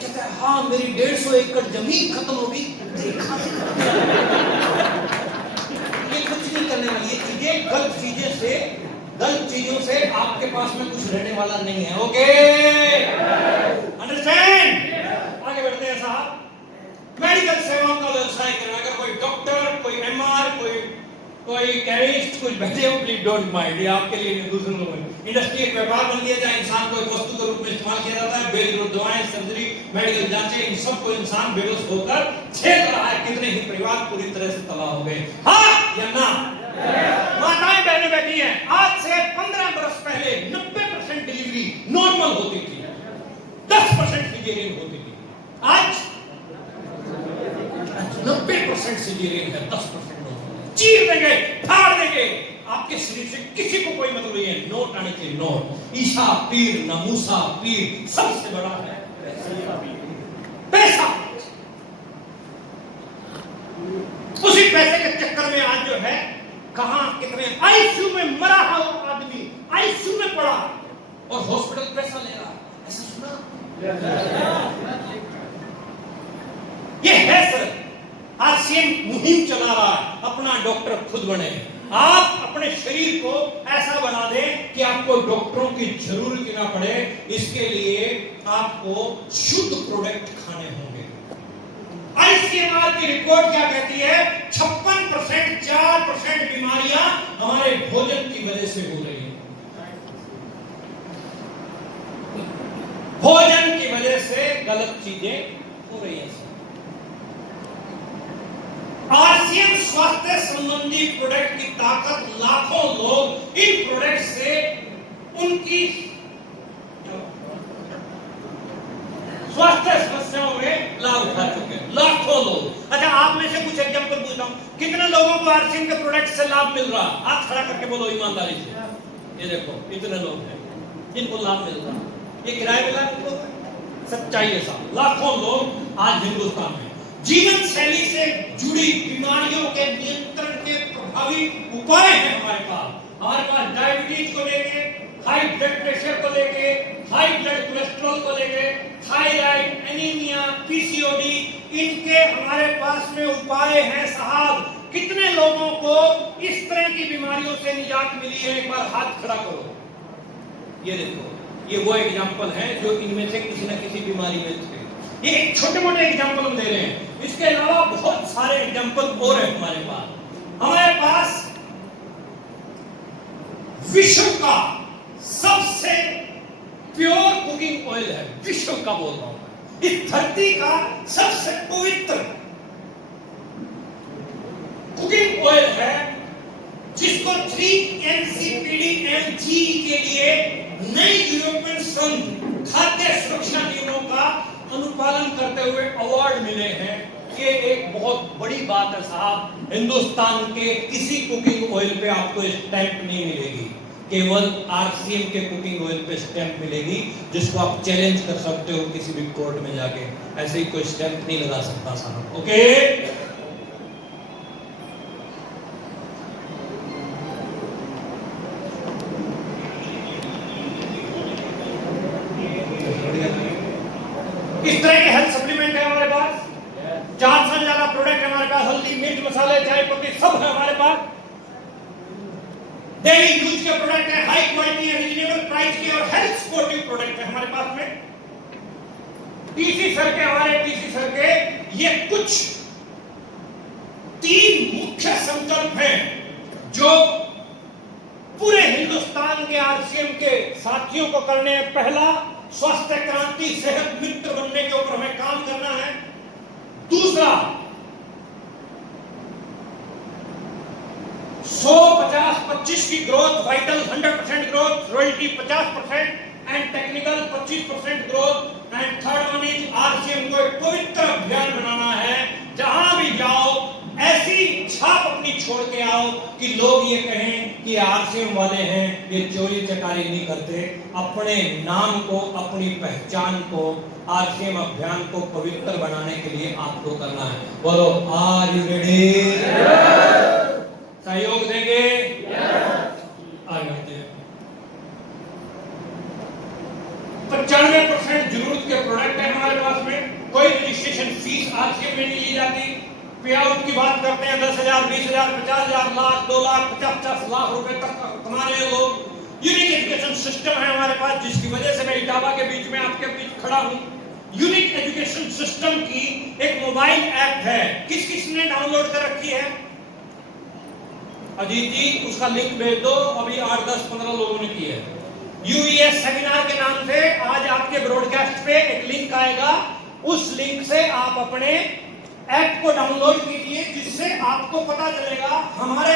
कहता है हाँ मेरी 150 एकड़ जमीन खत्म होगी। ये कुछ नहीं करने वाली, ये चीजें गलत चीजों से आपके पास में कुछ रहने वाला नहीं है। Okay understand? आगे बढ़ते हैं साहब। मेडिकल सेवाओं का व्यवसाय करना, अगर कोई डॉक्टर, कोई एमआर, कोई केमिस्ट, कुछ बचे हो प्लीज डोंट माइंड, ये आपके लिए दूसरों लोगों में। इंडस्ट्री एक व्यापार बन गया जहाँ इंसान को एक वस्तु के रूप में इस्तेमाल किया जाता है। बेजरूरत दवाएं, सर्जरी, मेडिकल जांचें, इन सब को इंसान बेहोश होकर झेल रहा है। कितने ही परिवार पूरी तरह से तबाह हो गए, हाँ या ना? माताएं बहनें बैठी हैं, आज से 15 बरस पहले 90% डिलीवरी नॉर्मल होती थी, 10% सिजेरियन होती थी। आज 90% सिजेरियन है, 10% नॉर्मल। चीर देंगे, फाड़ देंगे, आपके शरीर से किसी को कोई मतलब नहीं है। नोट आने के नोट, ईसा पीर, नमूसा पीर, सबसे बड़ा है पैसा। उसी पैसे के चक्कर में आज जो है कहां कितने आईसीयू में मरा है आदमी, आईसीयू में पड़ा और हॉस्पिटल पैसा ले रहा। ऐसा सुना? ये है सर, आरसीएम मुहिम चला रहा है, अपना डॉक्टर खुद बने। आप अपने शरीर को ऐसा बना दें कि आपको डॉक्टरों की जरूरत ही ना पड़े। इसके लिए आपको शुद्ध प्रोडक्ट खाने होंगे। आईसीएमआर की रिपोर्ट क्या कहती है? 56%, 4% बीमारियां हमारे भोजन की वजह से हो रही है। भोजन की वजह से गलत चीजें हो रही है। आरसीएम स्वास्थ्य संबंधी प्रोडक्ट की ताकत, लाखों लोग इन प्रोडक्ट से उनकी स्वास्थ्य समस्याओं में लाभ उठा चुके हैं, लाखों लोग। अच्छा, आप में से कुछ एग्जांपल पूछता हूं, कितने लोगों को आरसीएम के प्रोडक्ट से लाभ मिल रहा? हाथ खड़ा करके बोलो ईमानदारी से। ये देखो इतने लोग हैं जिनको लाभ मिल रहा। ये किराए पे लाभ मिल रहा, सच्चाई है साहब। लाखों लोग आज हिंदुस्तान में जीवन शैली से जुड़ी बीमारियों के नियंत्रण के प्रभावी उपाय हैं हमारे पास डायबिटीज को लेके, हाई ब्लड प्रेशर को लेके, हाई ब्लड कोलेस्ट्रॉल को लेके, थायराइड, एनीमिया, पीसीओडी, इनके हमारे पास में उपाय हैं साहब। कितने लोगों को इस तरह की बीमारियों से निजात मिली है? एक बार हाथ खड़ा करो। ये देखो, ये वो एग्जाम्पल है जो इनमें से किसी न किसी बीमारी में थे। ये एक छोटे मोटे एग्जाम्पल हम दे रहे हैं, इसके अलावा बहुत सारे एग्जाम्पल और हैं हमारे पास। हमारे पास विश्व का सबसे प्योर कुकिंग ऑयल है, विश्व का बोल रहा हूं, इस धरती का सबसे पवित्र कुकिंग ऑयल है, जिसको 3NCPD-MG के लिए नई यूरोपियन संघ खाद्य सुरक्षा नियमों का अनुपालन करते हुए अवार्ड मिले हैं। ये एक बहुत बड़ी बात है साहब। हिंदुस्तान के किसी कुकिंग ऑयल पे आपको स्टैंप नहीं मिलेगी, केवल आरसीएम के कुकिंग ऑयल पे स्टैंप मिलेगी, जिसको आप चैलेंज कर सकते हो किसी भी कोर्ट में जाके। ऐसे ही कोई स्टैंप नहीं लगा सकता साहब। ओके, इस तरह के हेल्थ सप्लीमेंट है हमारे पास। 400 से ज्यादा प्रोडक्ट हमारे पास, हल्दी, मिर्च, मसाले, चाय पत्ती सब है हमारे पास। डेली यूज के प्रोडक्ट है, हाई क्वालिटी, रीजनेबल प्राइस के और हेल्थ सपोर्टिव प्रोडक्ट है हमारे पास में। टीसी सर के ये कुछ 3 मुख्य संकल्प हैं जो पूरे हिंदुस्तान के आरसीएम के साथियों को करने हैं। पहला, स्वास्थ्य क्रांति, सेहत मित्र बनने के ऊपर हमें काम करना है। दूसरा, 100-50-25 की growth, vital 100% growth, royalty 50% and technical 25% growth. And third one is RCM को एक पवित्र अभियान बनाना है, जहां भी जाओ ऐसी छाप अपनी छोड़ के आओ कि लोग ये कहें कि आरसीएम वाले हैं, ये चोरी चकारी नहीं करते। अपने नाम को, अपनी पहचान को, आरसीएम अभियान को पवित्र बनाने के लिए आपको करना है। बोलो, आर यू रेडी? सहयोग देंगे? आगे 95% जरूरत के प्रोडक्ट है हमारे पास में। आरसीएम में नहीं ली जाती। पे आउट की बात करते हैं 10,000, 20,000, 50,000, लाख, 2 लाख, 50 लाख रुपए तक कमा रहे हैं लोग। यूनिक एजुकेशन सिस्टम है हमारे पास, जिसकी वजह से मैं इटावा के बीच में आपके बीच खड़ा हूं। यूनिक एजुकेशन सिस्टम की एक मोबाइल ऐप है, किस किस ने डाउनलोड कर रखी है? अजीत जी उसका लिंक भेज दो, अभी 8, 10, 15 लोगों ने की है। यूईएस सेमिनार के नाम से आज आपके ब्रॉडकास्ट पे एक लिंक आएगा, उस लिंक से आप अपने ऐप को डाउनलोड कीजिए, जिससे आपको पता चलेगा हमारे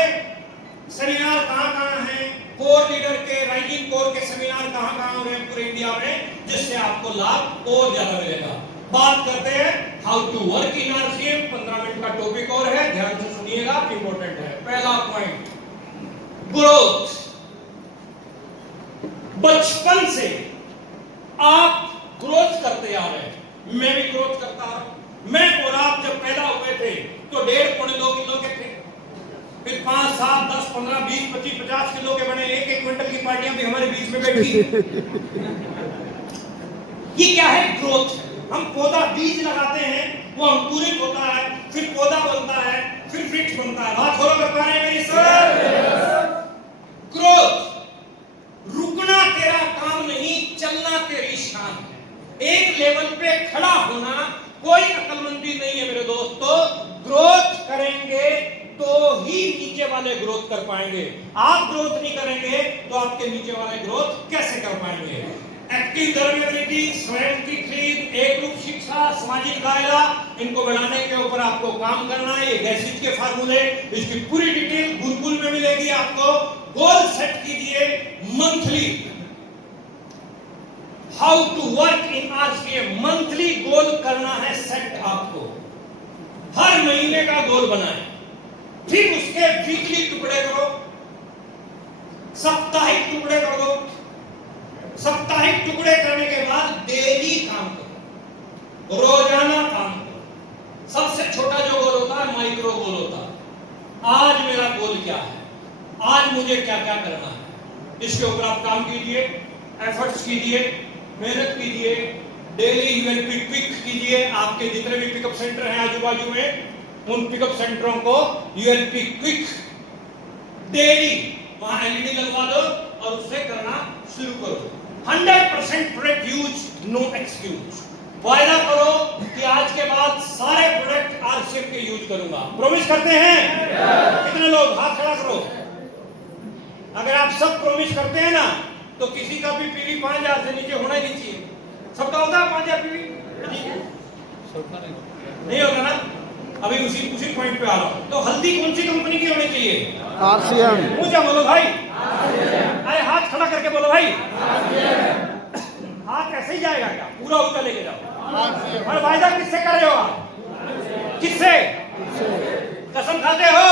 सेमिनार कहां-कहां हैं, कोर लीडर के, राइजिंग कोर के सेमिनार कहां-कहां हो रहे हैं पूरे इंडिया में, जिससे आपको लाभ और ज्यादा मिलेगा। बात करते हैं how to work in RCM. 15 minute का टॉपिक और है, ध्यान से सुनिएगा, इंपॉर्टेंट है। पहला पॉइंट, ग्रोथ। बचपन से आप ग्रोथ करते आ रहे हैं, मैं भी ग्रोथ करता रहा। मैं और आप जब पैदा हुए थे तो 1.5-2 किलो के थे, फिर 5, 7, 10, 15, 20, 25, 50 किलो के बने। 1-1 क्विंटल की पार्टियां भी हमारे बीच में बैठी। ये क्या है? ग्रोथ है। हम पौधा बीज लगाते हैं, वो अंकुरित होता है, फिर पौधा बनता है, फिर वृक्ष बनता है। बात फॉलो कर पा रहे हैं मेरी सर? ग्रोथ। रुकना तेरा काम नहीं, चलना तेरी शान है। एक लेवल पे खड़ा होना कोई अक्लमंदी नहीं है मेरे दोस्तों। ग्रोथ करेंगे तो ही नीचे वाले ग्रोथ कर पाएंगे। आप ग्रोथ नहीं करेंगे तो आपके नीचे वाले ग्रोथ कैसे कर पाएंगे? एक्टिव डर्मेबिलिटी, स्वयं की खरीद, एक रूप शिक्षा, सामाजिक दायरा, इनको बढ़ाने के ऊपर आपको काम करना है। ये गैसिज के फार्मूले, इसकी पूरी डिटेल गुरुकुल में मिलेगी आपको। गोल सेट कीजिए monthly. How to work in RCM, monthly goal करना है सेट आपको। हर महीने का गोल बनाएं, फिर उसके वीकली टुकड़े करो, साप्ताहिक टुकड़े कर दो। साप्ताहिक टुकड़े करने के बाद डेली काम करो, रोजाना काम करो। सबसे छोटा जो गोल होता है माइक्रो गोल होता है। आज मेरा गोल क्या है, आज मुझे क्या क्या करना है, इसके ऊपर आप काम कीजिए, एफर्ट्स कीजिए, मेहनत कीजिए। डेली यूएलपी पिक कीजिए। आपके जितने भी पिकअप सेंटर हैं आजू बाजू में, उन पिकअप सेंटरों को यूएलपी क्विक डेली वहां एलईडी लगवा दो और उससे करना शुरू करो। 100% प्रोडक्ट यूज, नो एक्सक्यूज। वायदा करो कि आज के बाद सारे प्रोडक्ट आरसीएम के यूज करूंगा। प्रॉमिस करते हैं? कितने लोग हाथ खड़ा करो। अगर आप सब प्रॉमिस करते हैं ना, तो किसी का भी पीवी 5,000 से नीचे होना ही नहीं चाहिए। सबका होता है 5,000 पीवी? नहीं होता ना। अभी उसी पॉइंट पे आ रहा हूं। तो हल्दी कौन सी कंपनी की होनी चाहिए? आरसीएम। ऊंचा बोलो भाई। अरे हाथ खड़ा करके बोलो भाई। हाथ ऐसे ही जाएगा क्या? पूरा ऊंचा लेके जाओ। और वायदा किससे कर रहे हो आप? किससे? कसम खाते हो?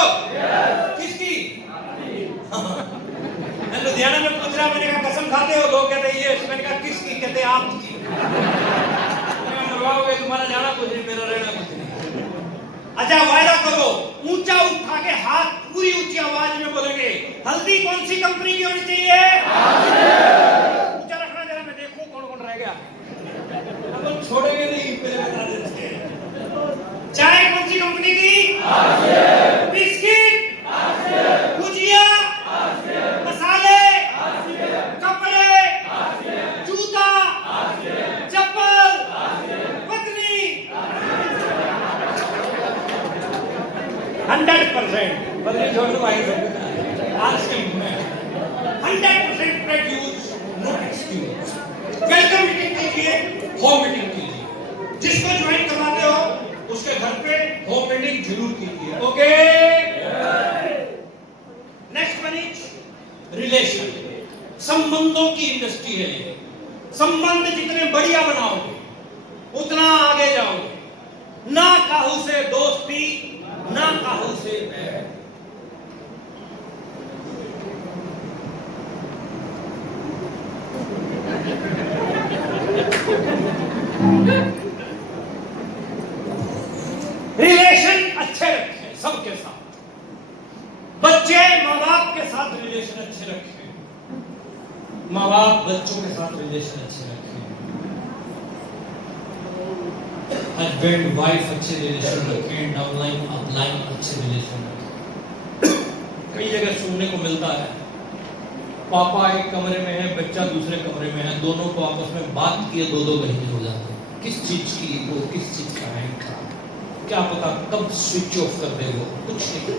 किसकी? मैं लुधियाना में पूछ रहा, मैंने कहा कसम खाते हो? लोग कहते ये, मैंने कहा किसकी? कहते आपकी। मरवाओगे, तुम्हारा जाना कुछ नहीं, मेरा रहना कुछ नहीं। अच्छा वायदा करो, ऊंचा उठा के हाथ पूरी ऊंची आवाज में बोलेंगे, हल्दी कौन सी कंपनी की होनी चाहिए? ऊंचा रखना जरा, मैं देखूं कौन कौन रह गया। अपन छोड़ेंगे नहीं, पहले बता देते हैं। चाय कौन सी कंपनी की? बिस्किट, भुजिया, मसाले, कपड़े, जूता, चप्पल, पत्नी। 100% बदली छोड़ दो भाई। आरसीएम में 100% product use, no excuse. Welcome meeting कीजिए, होम मीटिंग कीजिए। जिसको ज्वाइन करवाते हो उसके घर पे होम मीटिंग जरूर कीजिए। Okay? Next one is relation. संबंधों की इंडस्ट्री है ये। संबंध जितने बढ़िया बनाओगे उतना आगे जाओगे। ना काहू से दोस्ती, ना काहू से बैर। रिलेशन अच्छे रखें सबके साथ। बच्चे माँ बाप के साथ रिलेशन अच्छे रखें, माँ बाप बच्चों के साथ रिलेशन अच्छे रखें। हस्बैंड वाइफ अच्छे रिलेशन रखें, डाउनलाइन अपलाइन अच्छे रिलेशन रखें। कई जगह सुनने को मिलता है पापा एक कमरे में है, बच्चा दूसरे कमरे में है, दोनों को आपस में बात किए 2-2 महीने हो जाते हैं। किस चीज की वो, किस चीज का है, क्या पता कब स्विच ऑफ कर दे वो, कुछ नहीं।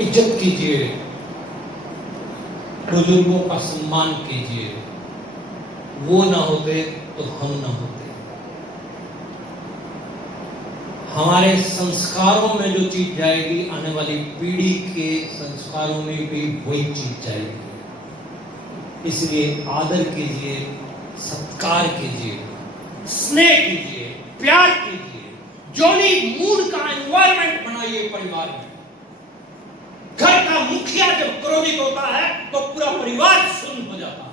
इज्जत कीजिए, बुजुर्गों का सम्मान कीजिए, वो ना होते तो हम ना होते। हमारे संस्कारों में जो चीज जाएगी, आने वाली पीढ़ी के संस्कारों में भी वही चीज जाएगी। इसलिए आदर कीजिए, सत्कार कीजिए, स्नेह कीजिए, प्यार कीजिए, जॉली मूड का एनवायरनमेंट बनाइए परिवार में। घर का मुखिया जब क्रोधित होता है तो पूरा परिवार सुन्न हो जाता है,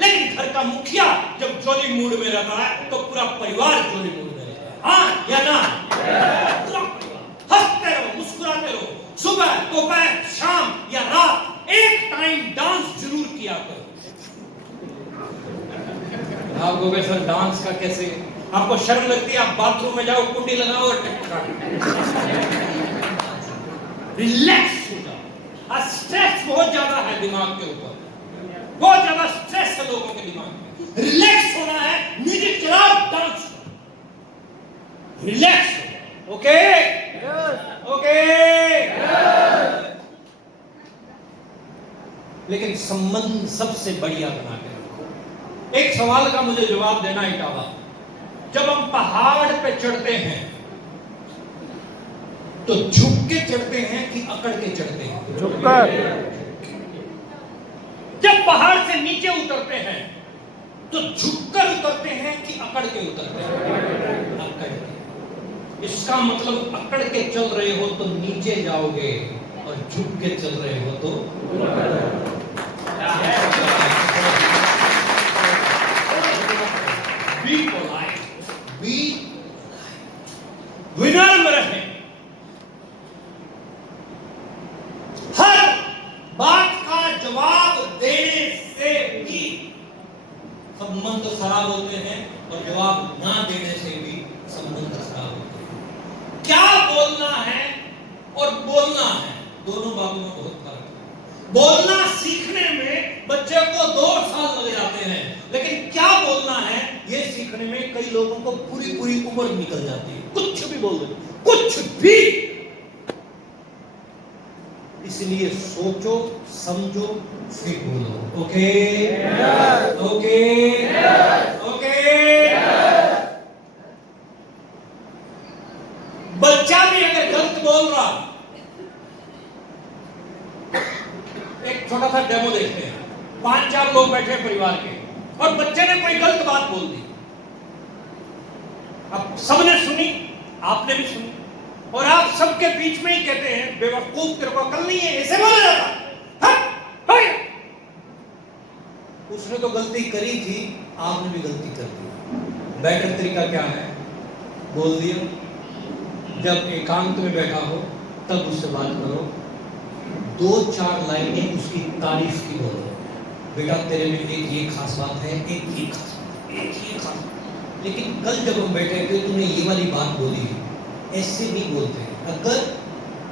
लेकिन घर का मुखिया जब जॉली मूड में रहता है तो पूरा परिवार जॉली मूड में रहता है। हाँ या ना? पूरा परिवार हंसते रहो, मुस्कुराते रहो, सुबह दोपहर शाम या रात एक टाइम डांस जरूर किया करो। आप कहोगे सर डांस का कैसे, आपको शर्म लगती है? आप बाथरूम में जाओ, कुंडी लगाओ और रिलैक्स हो जाओ। स्ट्रेस बहुत ज्यादा है दिमाग के ऊपर, बहुत ज्यादा स्ट्रेस है लोगों के दिमाग में। रिलैक्स होना है, म्यूजिक चलाओ, डांस रिलैक्स। Okay okay. लेकिन संबंध सबसे बढ़िया बना के रखो। एक सवाल का मुझे जवाब देना इटावा, जब हम पहाड़ पे चढ़ते हैं तो झुक के चढ़ते हैं कि अकड़ के चढ़ते हैं? झुककर। जब पहाड़ से नीचे उतरते हैं तो झुककर उतरते हैं कि अकड़ के उतरते हैं? अकड़ के। इसका मतलब अकड़ के चल रहे हो तो नीचे जाओगे और झुक के चल रहे हो तो बी पोलाइट, बी विनम्र रहें। हर बात का जवाब देने से भी संबंध खराब होते हैं और जवाब ना देने से भी संबंध खराब होते हैं। क्या बोलना है और बोलना है, दोनों बातों में बहुत फर्क है। बोलना सीखने में बच्चे को 2 साल लग जाते हैं, लेकिन क्या बोलना है ये सीखने में कई लोगों को पूरी पूरी उम्र निकल जाती है। कुछ भी बोल दो, कुछ भी। इसलिए सोचो, समझो, फिर बोलो। Okay okay okay. बच्चा भी अगर गलत बोल रहा, एक छोटा सा डेमो देखते हैं। 5-4 लोग बैठे हैं परिवार के और बच्चे ने कोई गलत बात बोल दी। अब सबने सुनी, आपने भी सुनी, और आप सबके बीच में ही कहते हैं बेवकूफ, तेरे को अकल नहीं है, ऐसे बोला जाता। उसने तो गलती करी थी, आपने भी गलती कर दी। बेटर तरीका क्या है? बोल दिया। जब एकांत में बैठा हो तब उससे बात करो, 2-4 लाइनें उसकी तारीफ की बोलो। बेटा तेरे में एक ये खास बात है, एक ये खास बात, एक ये खास बात। लेकिन कल जब हम बैठे थे तुमने ये वाली बात बोली, ऐसे नहीं बोलते। अगर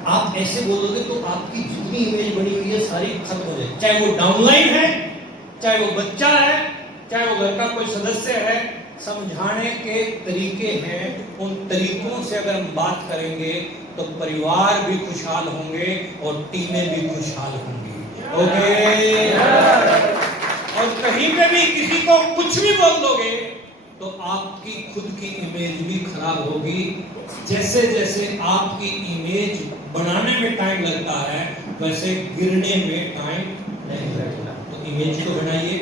आप ऐसे बोलोगे तो आपकी जितनी इमेज बनी हुई है सारी खत्म हो जाए। चाहे वो डाउनलाइन है, चाहे वो बच्चा है, चाहे वो घर का कोई सदस्य है, समझाने के तरीके हैं। उन तरीकों से अगर हम बात करेंगे तो परिवार भी खुशहाल होंगे और टीमें भी खुशहाल होंगी। ओके। और कहीं पे भी किसी को कुछ भी बोल दोगे तो आपकी खुद की इमेज भी खराब होगी। जैसे जैसे आपकी इमेज बनाने में टाइम लगता है, वैसे गिरने में टाइम नहीं लगता। तो इमेज को बनाइए।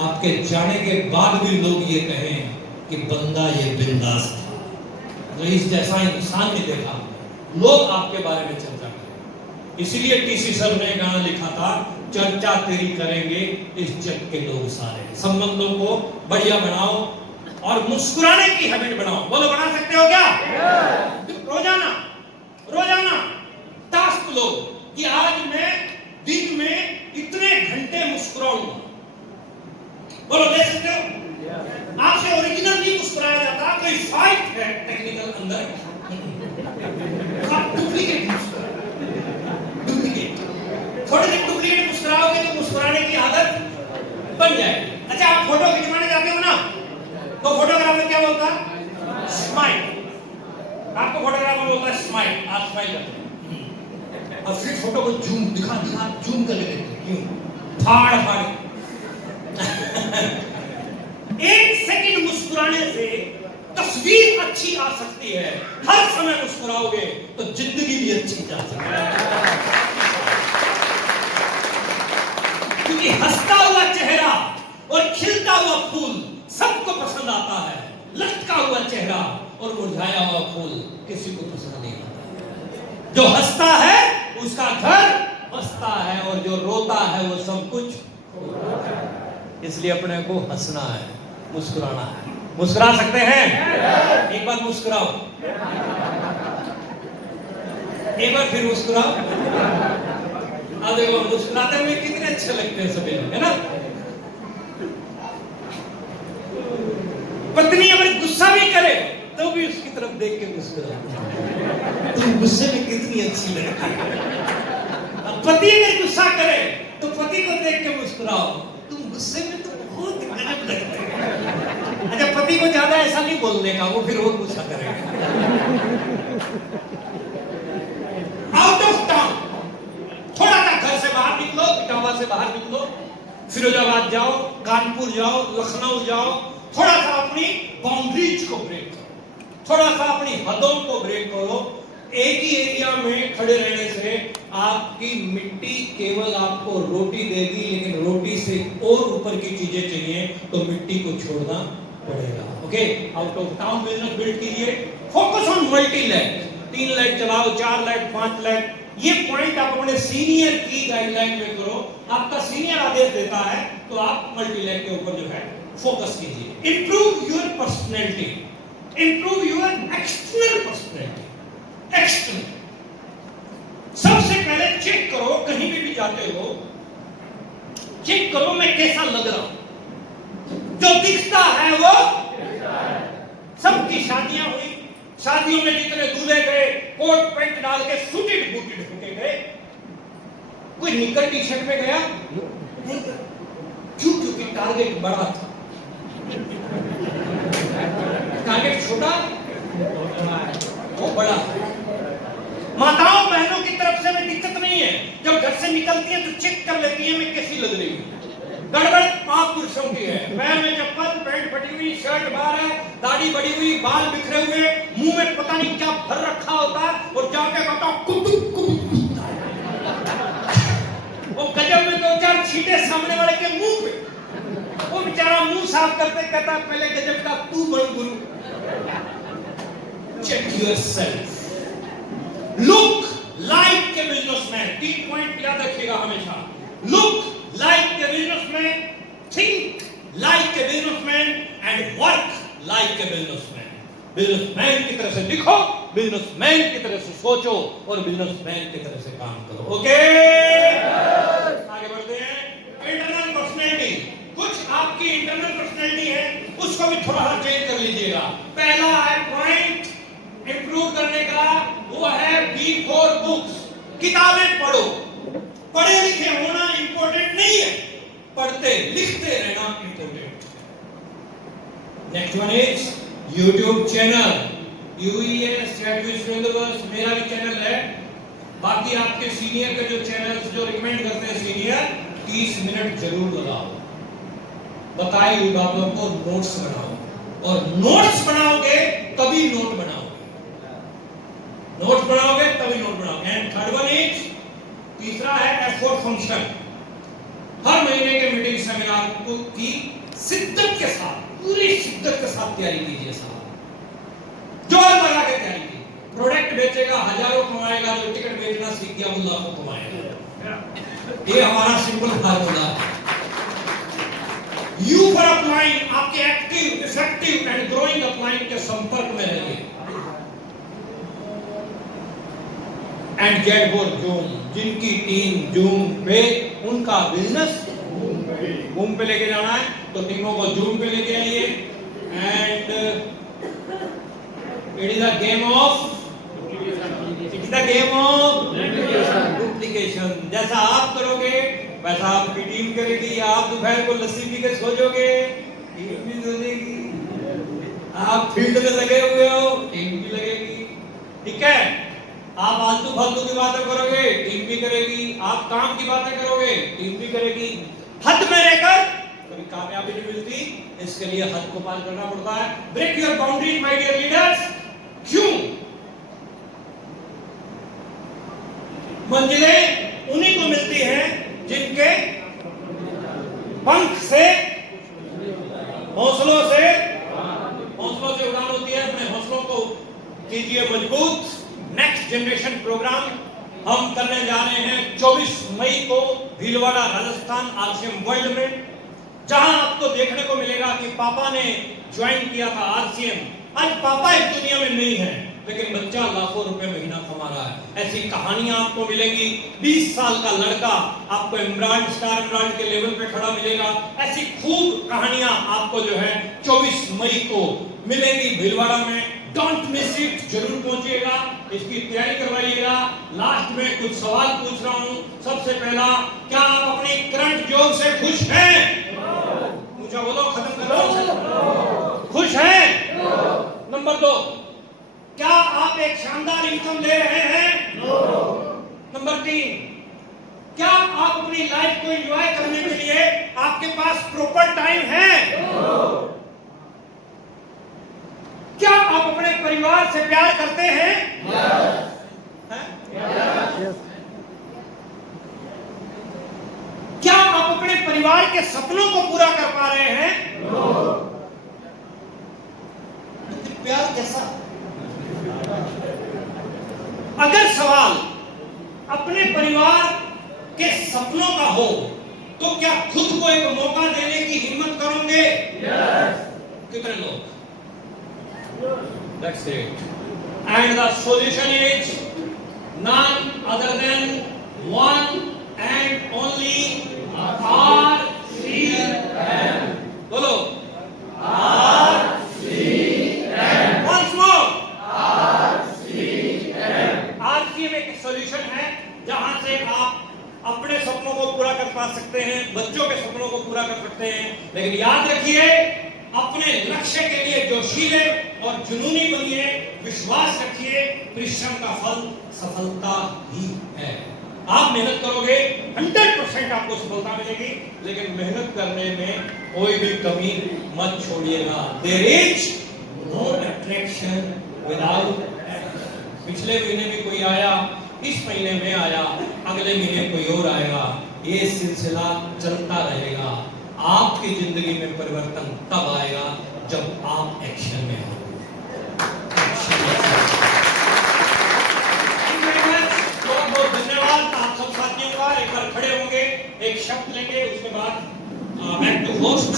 आपके जाने के बाद भी लोग ये कहें कि बंदा ये बिंदास था, तो इस जैसा इंसान नहीं देखा, लोग आपके बारे में चर्चा करें। इसीलिए टीसी सर ने गाना लिखा था, चर्चा तेरी करेंगे इस जग के लोग सारे। संबंधों को बढ़िया बनाओ और मुस्कुराने की हैबिट बनाओ। बोलो, बना सकते हो क्या? रोजाना रोजाना टास्क लो कि आज मैं दिन में इतने घंटे मुस्कुराऊंगा। बोलो, दे सकते हो? आपसे ओरिजिनल नहीं मुस्कुराया जाता, कोई फाइट है टेक्निकल अंदर, आप डुप्लीकेट डुप्लीकेट थोड़े दिन डुप्लीकेट मुस्कुराओगे तो मुस्कुराने की आदत बन जाएगी। अच्छा, आप फोटो खिंचवाने जाते हो ना, तो फोटोग्राफर क्या बोलता है? स्माइल। आपको फोटोग्राफर बोलता है स्माइल, आप स्माइल करते हैं और फिर फोटो को जूम दिखा जूम कर लेते हैं, फाड़ फाड़। एक सेकंड मुस्कुराने से तस्वीर अच्छी आ सकती है, हर समय मुस्कुराओगे तो जिंदगी भी अच्छी जा सकती है। क्योंकि हंसता हुआ चेहरा और खिलता हुआ फूल सबको पसंद आता है, लटका हुआ चेहरा और मुरझाया हुआ फूल किसी को पसंद नहीं आता। जो हंसता है उसका घर बसता है और जो रोता है वो सब कुछ खोता है। इसलिए अपने को हंसना है, मुस्कुराना है। मुस्कुरा सकते हैं? एक बार मुस्कुराओ, एक बार फिर मुस्कुराओ। अब देखो मुस्कुराते हुए कितने अच्छे लगते हैं सभी लोग, है ना? पत्नी अगर गुस्सा भी करे तो भी उसकी तरफ देख के मुस्कुराओ, तुम गुस्से में कितनी अच्छी लगती है। पति अगर गुस्सा करे तो पति को देख के मुस्कुराओ, तुम गुस्से में तो बहुत गजब लगते हो। अच्छा, पति को ज्यादा ऐसा नहीं बोलने का, वो फिर और गुस्सा करेगा। आउट ऑफ टाउन, थोड़ा सा घर से बाहर निकलो, इटावा से बाहर निकलो, फिरोजाबाद जाओ, कानपुर जाओ, लखनऊ जाओ, थोड़ा सा अपनी बाउंड्रीज को ब्रेक करो, थोड़ा सा अपनी हदों को ब्रेक करो। एक ही एरिया में खड़े रहने से आपकी मिट्टी केवल आपको रोटी देगी, लेकिन रोटी से और ऊपर की चीजें चाहिए तो मिट्टी को छोड़ना पड़ेगा। Okay, out of town business build कीजिए, focus on multi lab, 3 lab चलाओ, 4 लैब, 5 लैब। ये पॉइंट आप अपने सीनियर की गाइडलाइन में करो। आपका सीनियर आदेश देता है तो आप मल्टी लैब के ऊपर जो है फोकस कीजिए। Improve your personality, improve your external personality. External सबसे पहले चेक करो, कहीं भी जाते हो चेक करो मैं कैसा लग रहा हूं। जो दिखता है वो सबकी शादियां हुई, शादियों में जितने दूल्हे गए कोट पैंट डाल के सूटेड बूटेड होके गए, कोई निकर टी शर्ट में गया नहीं। क्यों? क्योंकि टारगेट बड़ा था। टारगेट छोटा वो बड़ा है। माताओं बहनों की तरफ से में दिक्कत नहीं है, जब घर से निकलती है तो चेक कर लेती है मैं कैसी लग रही हूँ। गड़बड़ आप पुरुषों की है, पैर में चप्पल, पैंट फटी हुई, शर्ट बाहर है, दाढ़ी बड़ी हुई, बाल बिखरे हुए, मुंह में पता नहीं क्या भर रखा होता है और जाके कहता कुटुक कुटुक, वो गजब में 2-4 छींटे सामने वाले के मुंह पे, वो बेचारा मुंह साफ करते कहता पहले गजब का तू बन गुरु। Check yourself, look like a businessman. 3 point याद रखिएगा हमेशा। Look like a businessman, think like a businessman and work like a businessman. Businessman की तरह से दिखो, बिजनेसमैन की तरह से सोचो और बिजनेसमैन की तरह से काम करो। ओके, आगे बढ़ते हैं। इंटरनल पर्सनैलिटी, कुछ आपकी इंटरनल पर्सनैलिटी है उसको भी थोड़ा सा चेंज कर लीजिएगा। पहला है पॉइंट इंप्रूव करने का, वो है बी फॉर बुक्स। किताबें पढ़ो। पढ़े लिखे होना इंपॉर्टेंट नहीं है, पढ़ते लिखते रहना important. Next one is YouTube channel, UES universe मेरा भी चैनल है। बाकी आपके सीनियर के जो चैनल्स जो रिकमेंड करते हैं सीनियर, 30 मिनट जरूर लगाओ, बताई हुई बातों को नोट्स बनाओ और नोट्स बनाओगे तभी नोट बनाओगे, नोट बनाओगे तभी नोट बनाओगे। एंड थर्ड वन इज, तीसरा है एफर्ट फंक्शन। हर महीने के मीटिंग सेमिनार को की शिद्दत के साथ, पूरी शिद्दत के साथ तैयारी कीजिए साहब, जोर लगा के तैयारी कीजिए। प्रोडक्ट बेचेगा हजारों कमाएगा, जो टिकट बेचना सीख गया वो लाखों कमाएगा। ये हमारा सिंपल फार्मूला है। यू फॉर अपलाइन, आपके active, effective and growing upline के संपर्क में रहिए। एंड गेट फॉर जूम, जिनकी टीम जूम पे, उनका बिजनेस बूम पे लेके जाना है। तो तीनों को जूम पे लेके आइए and it is a game of duplication. जैसा आप करोगे वैसा आपकी टीम करेगी। आप दोपहर को लस्सी पी के सो जाओगे, टीम भी सोएगी। आप फील्ड में लगे हुए हो, टीम भी लगेगी। ठीक है, आप आलतू फालतू की बातें करोगे, टीम भी करेगी। आप काम की बातें करोगे, टीम भी करेगी। हद में रहकर कभी कामयाबी नहीं मिलती, इसके लिए हद को पार करना पड़ता है। Break your boundary my dear leaders. क्यों? मंजिलें उन्हीं को मिलती हैं जिनके पंख से, हौसलों से उड़ान होती है। अपने हौसलों को कीजिए मजबूत। नेक्स्ट जनरेशन प्रोग्राम हम करने जा रहे हैं 24 मई को भीलवाड़ा राजस्थान आरसीएम वर्ल्ड में, जहां आपको देखने को मिलेगा कि पापा ने ज्वाइन किया था आरसीएम। आज पापा इस दुनिया में नहीं है, लेकिन बच्चा लाखों रुपए महीना कमा रहा है। ऐसी कहानियां आपको मिलेंगी। 20 साल का लड़का आपको स्टार इमरान के लेवल पे खड़ा मिलेगा। ऐसी खूब कहानियां आपको जो है 24 मई को मिलेंगी भीलवाड़ा में। डोंट मिस इट, जरूर पहुंचिएगा, इसकी तैयारी करवाइएगा। लास्ट में कुछ सवाल पूछ रहा हूं। सबसे पहला, क्या आप अपनी करंट जॉब से खुश हैं? मुझे बोलो, खत्म करो। खुश हैं? नंबर 2, क्या आप एक शानदार इनकम ले रहे हैं? नंबर 3, क्या आप अपनी लाइफ को एंजॉय करने के लिए आपके पास प्रॉपर टाइम है? क्या आप अपने परिवार से प्यार करते हैं? क्या आप अपने परिवार के सपनों को पूरा कर पा रहे हैं? प्यार कैसा? अगर सवाल अपने परिवार के सपनों का हो तो क्या खुद को एक मौका देने की हिम्मत करोगे? कितने लोग? That's it. And the solution is none other than one and only RCM. बोलो, RCM. Once more. RCM एक सॉल्यूशन है जहां से आप अपने सपनों को पूरा कर पा सकते हैं, बच्चों के सपनों को पूरा कर सकते हैं। लेकिन याद रखिए, अपने लक्ष्य के लिए जोशीले और जुनूनी बनिए, विश्वास रखिए, परिश्रम का फल सफलता ही है। आप मेहनत करोगे 100% आपको सफलता मिलेगी, लेकिन मेहनत करने में कोई भी कमी मत छोड़िएगा। There is no attraction without action. पिछले महीने भी कोई आया, इस महीने में आया, अगले महीने कोई और आएगा, ये सिलसिला चलता रहेगा। आपकी जिंदगी में परिवर्तन तब आएगा जब आप एक्शन में हो। बहुत बहुत धन्यवाद आप सब साथियों का। एक बार खड़े होंगे, एक शब्द लेंगे, उसके बाद बैक टू होस्ट।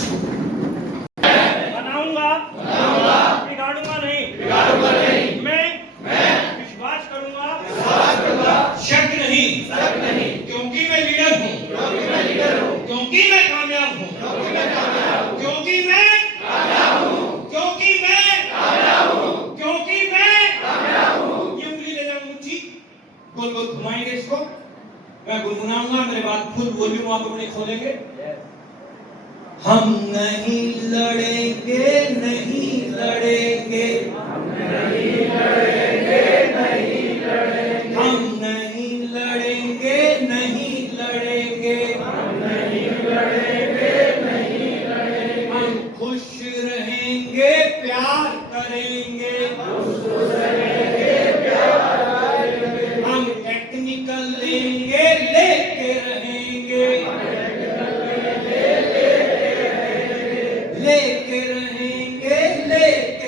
बनाऊंगा, बिगाड़ूंगा नहीं। मैं विश्वास करूंगा, शक नहीं, क्योंकि मैं लीडर हूं, क्योंकि मैं कामयाब हूं, क्योंकि मैं ये उंगली ले जाऊं मुट्ठी, गोल गोल घुमाएंगे इसको, मैं गुनगुनाऊंगा, मेरे बाद फुल वॉल्यूम आप अपने खोलेंगे। हम नहीं लड़ेंगे, नहीं लड़ेंगे, हम नहीं लड़ेंगे, नहीं लड़ेंगे, हम नहीं लड़ेंगे, नहीं लड़ेंगे, हम नहीं लड़ेंगे, नहीं लड़ेंगे, हम खुश रहेंगे, प्यार करेंगे, खुश रहेंगे, प्यार करेंगे, हम टेक्निकल लेंगे, लेके रहेंगे, लेके रहेंगे, लेके